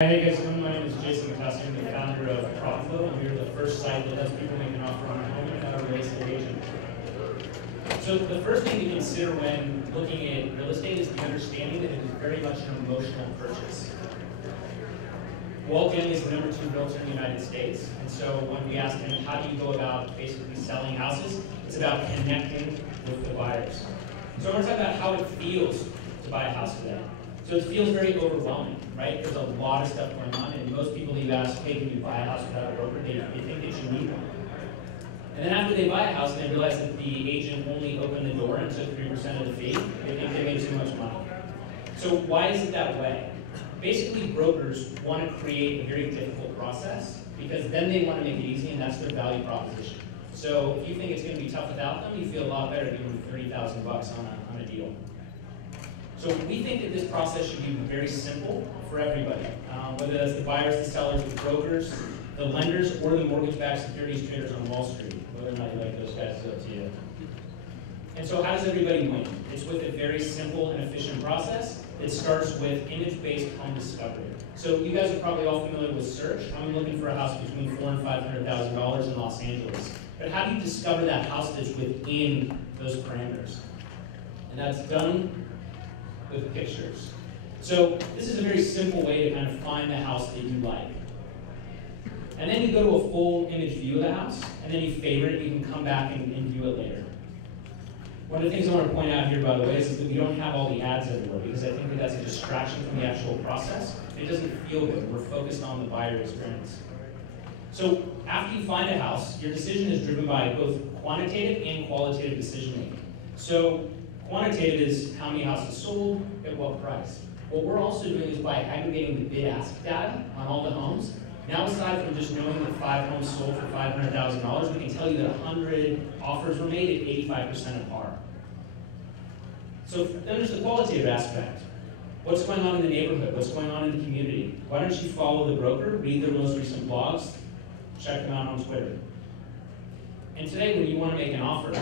Hey guys, my name is Kutasi. I'm the founder of Propflow, and we're the first site that lets people make an offer on a home without a real estate agent. So the first thing to consider when looking at real estate is the understanding that it is very much an emotional purchase. Walt Gang is the #2 realtor in the United States, and so when we asked him, how do you go about basically selling houses, it's about connecting with the buyers. So I want to talk about how it feels to buy a house today. So it feels very overwhelming, right? There's a lot of stuff going on, and most people you ask, hey, can you buy a house without a broker? They think that you need one. And then after they buy a house and they realize that the agent only opened the door and took 3% of the fee, they think they made too much money. So why is it that way? Basically, brokers want to create a very difficult process because then they want to make it easy, and that's their value proposition. So if you think it's going to be tough without them, you feel a lot better giving them $30,000 on a deal. So we think that this process should be very simple for everybody, whether that's the buyers, the sellers, the brokers, the lenders, or the mortgage-backed securities traders on Wall Street. Whether or not you like those guys is up to you. And so how does everybody win? It's with a very simple and efficient process. It starts with image-based home discovery. So you guys are probably all familiar with search. I'm looking for a house between $400,000 and $500,000 in Los Angeles. But how do you discover that house that's within those parameters? And that's done with pictures. So this is a very simple way to kind of find the house that you like. And then you go to a full image view of the house, and then you favorite it, you can come back and view it later. One of the things I want to point out here, by the way, is that we don't have all the ads everywhere, because I think that that's a distraction from the actual process. It doesn't feel good. We're focused on the buyer experience. So after you find a house, your decision is driven by both quantitative and qualitative decision making. So quantitative is how many houses sold, at what price. What we're also doing is by aggregating the bid-ask data on all the homes. Now, aside from just knowing that 5 homes sold for $500,000, we can tell you that 100 offers were made at 85% of par. So then there's the qualitative aspect. What's going on in the neighborhood? What's going on in the community? Why don't you follow the broker, read their most recent blogs, check them out on Twitter. And today, when you want to make an offer,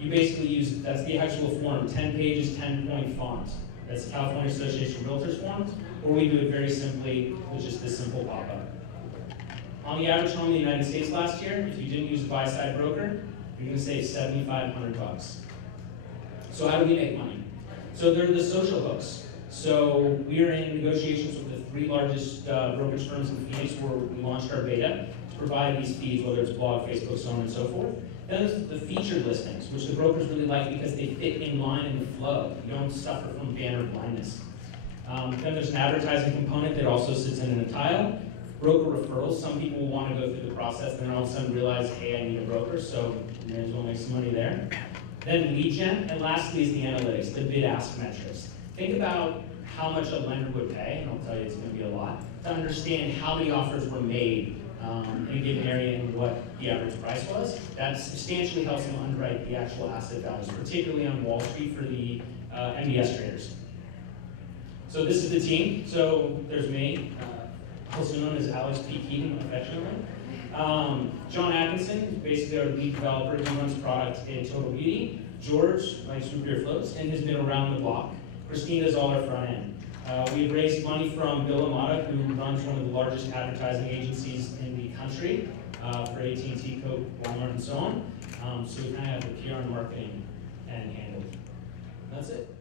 you basically use, that's the actual form, 10 pages, 10-point font. That's the California Association of Realtors form, or we do it very simply with just this simple pop-up. On the average home in the United States last year, if you didn't use a buy-side broker, you're going to save $7,500. So how do we make money? So there are the social hooks. So we are in negotiations with the 3 largest brokerage firms in Phoenix where we launched our beta to provide these feeds, whether it's blog, Facebook, so on and so forth. Then there's the featured listings, which the brokers really like because they fit in line in the flow. You don't suffer from banner blindness. Then there's an advertising component that also sits in a tile. Broker referrals. Some people want to go through the process and then all of a sudden realize, hey, I need a broker, so you may as well make some money there. Then lead gen, and lastly is the analytics, the bid-ask metrics. Think about how much a lender would pay, and I'll tell you it's going to be a lot, to understand how many offers were made in a given area and what the average price was. That substantially helps them underwrite the actual asset values, particularly on Wall Street for the MBS traders. So this is the team. So there's me, also known as Alex P. Keaton affectionately. John Atkinson, basically our lead developer, he runs product in Total Beauty. George likes root beer floats and has been around the block. Christine does all our front end. We've raised money from Bill Amata, who runs one of the largest advertising agencies in the country for AT&T, Coke, Walmart, and so on. So we kind of have the PR and marketing and handled. That's it.